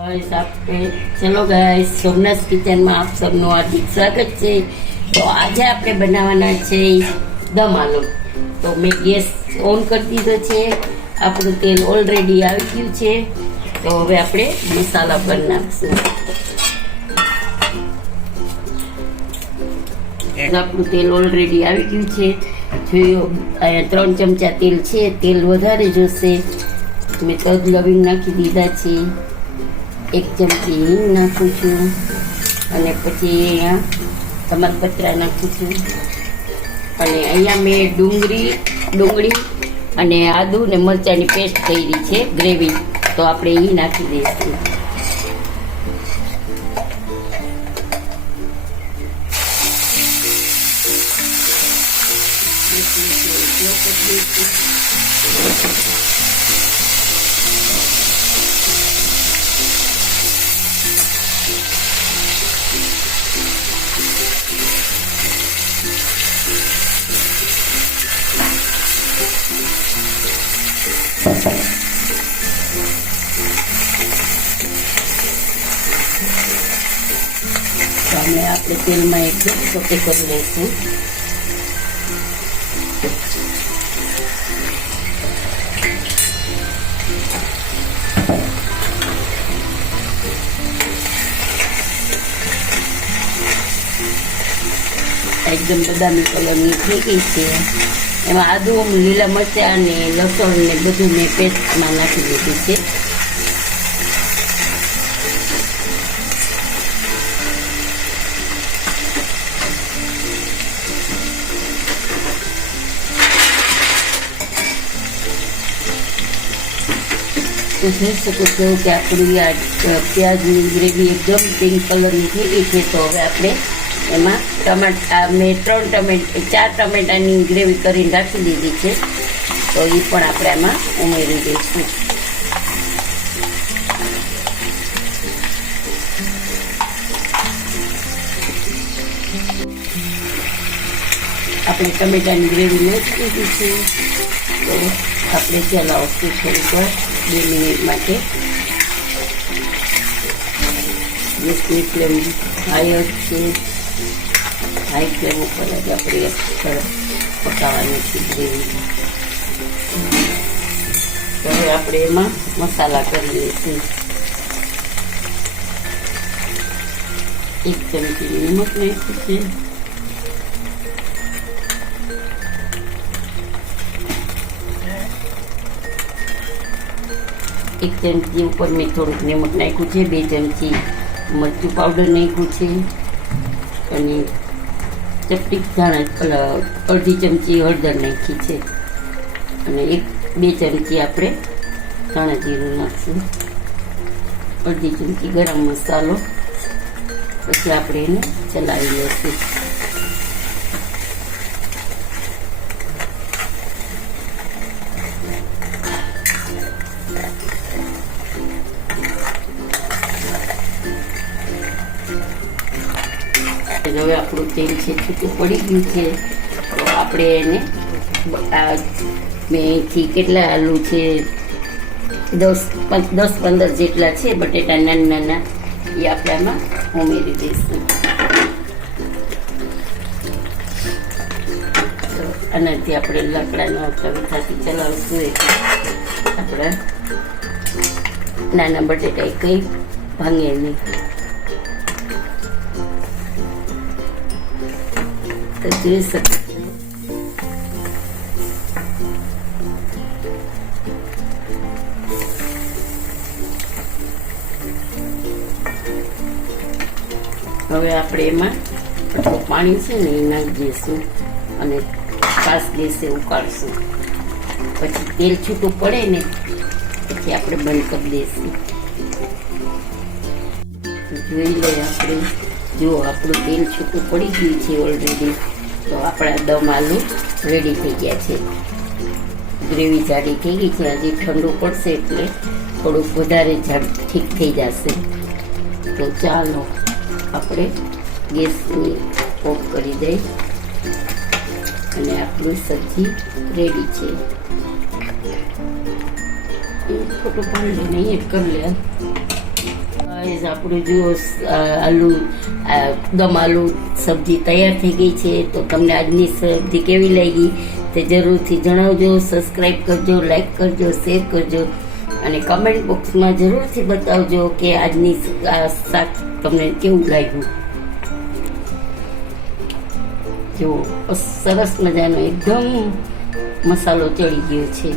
Guys આપણે ચલો guys Somnath કિચનમાં આપ સૌનું હાર્દિક સ્વાગત છે. તો આજે આપણે બનાવવાના છે દમ આલુ તો મેં ગેસ ઓન કરી દીધો છે. આપણું તેલ ઓલરેડી આવી ગયું છે. તો હવે આપણે મસાલા કરી નાખશું. આપણું તેલ ઓલરેડી આવી ગયું છે. જોયું, અહીંયા ત્રણ ચમચા તેલ છે. તેલ વધારે જોશે. મેં તજ લવિંગ નાખી દીધા છે. એક ચમચી હિંગ નાખું છું અને પછી અહીંયા તમાલપત્રા નાખું છું. અને અહીંયા મેં ડુંગળી ડુંગળી અને આદુ ને મરચાંની પેસ્ટ કરી છે, ગ્રેવી. તો આપણે એ નાખી દઈશું. તો અમે આપણે તેલમાં એકદમ સોટે કરી લઈશું. એકદમ બદામી કલરની ગઈ છે. એમાં આદુ, લીલા મરચાં અને લસણ ને બધું મેં પેસ્ટમાં નાખી દીધું છે. તો જોઈ શકો છો કે આપણી આ પ્યાજની ગ્રેવી એકદમ પિંક કલરની થઈ છે તો હવે આપણે એમાં ટમાટા મેં ત્રણ ટમેટા ચાર ટમેટાની ગ્રેવી કરીને રાખી દીધી છે તો એ પણ આપણે આમાં ઉમેરી દઈશું આપણે ટમેટાની ગ્રેવી નાખી દીધી છે તો આપણે ચલાવશું થોડીક બે મિનિટ માટે ગેસની ફ્લેમ હાઈ છે હાઈ ફ્લેમ ઉપર જ આપણે તરફ પકાવવાની છે ગ્રેવી હવે આપણે એમાં મસાલા કરી લઈશું. એક ચમચી નિમક નાખ્યું છે. એક ચમચી ઉપર મેં થોડુંક નિમક નાખ્યું છે, બે ચમચી મરચું પાવડર નાખ્યું છે અને ચપટી ધાણા અડધી ચમચી હળદર નાખી છે. અને એક, બે ચમચી આપણે ધાણા જીરું નાખશું. અડધી ચમચી ગરમ મસાલો. પછી આપણે એને ચલાવી લઈશું. હવે આપણું તેલ છે છૂટું પડી ગયું છે. તો આપણે એને, આ અહીંથી કેટલા આલુ છે? દસ દસ પંદર જેટલા છે, બટેટા નાના નાના, એ આપણે આમાં ઉમેરી દઈશું. આનાથી આપણે લકડાના કવિતાથી ચલાવશું એટલે આપણા નાના બટેટા કંઈ ભાંગે નહીં. તો જોઈ શકો હવે આપણે એમાં પાણી છે ને એ નાખી દઈશું અને પાસ ગેસે ઉકાળશું. પછી તેલ છૂટું પડે ને પછી આપણે બંધ કરી દઈશું. જોઈ લઈએ આપણે. જો આપણું તેલ છૂટું પડી ગયું છે ઓલરેડી તો આપણા દમ આલુ રેડી થઈ ગયા છે. ગ્રેવી જાડી થઈ ગઈ છે, હજી ઠંડુ પડશે એટલે થોડુંક વધારે જાડ ઠીક થઈ જશે. તો ચાલો, આપણે ગેસની ઓફ કરી દઈ. અને આપણું સબ્જી રેડી છે. એ ખોટું પાણી લઈને એ કરી લે. ગાઈઝ આપણું જુઓ આલુ દમ આલુ સબ્જી તૈયાર થઈ ગઈ છે, તો તમને આજની સબ્જી કેવી લાગી તે જરૂરથી જણાવજો સબસ્ક્રાઈબ કરજો લાઈક કરજો શેર કરજો અને કમેન્ટ બોક્સમાં જરૂરથી બતાવજો કે આજની આ શાક તમને કેવું લાગ્યું. જો, સરસ મજાનો એકદમ મસાલો ચડી ગયો છે.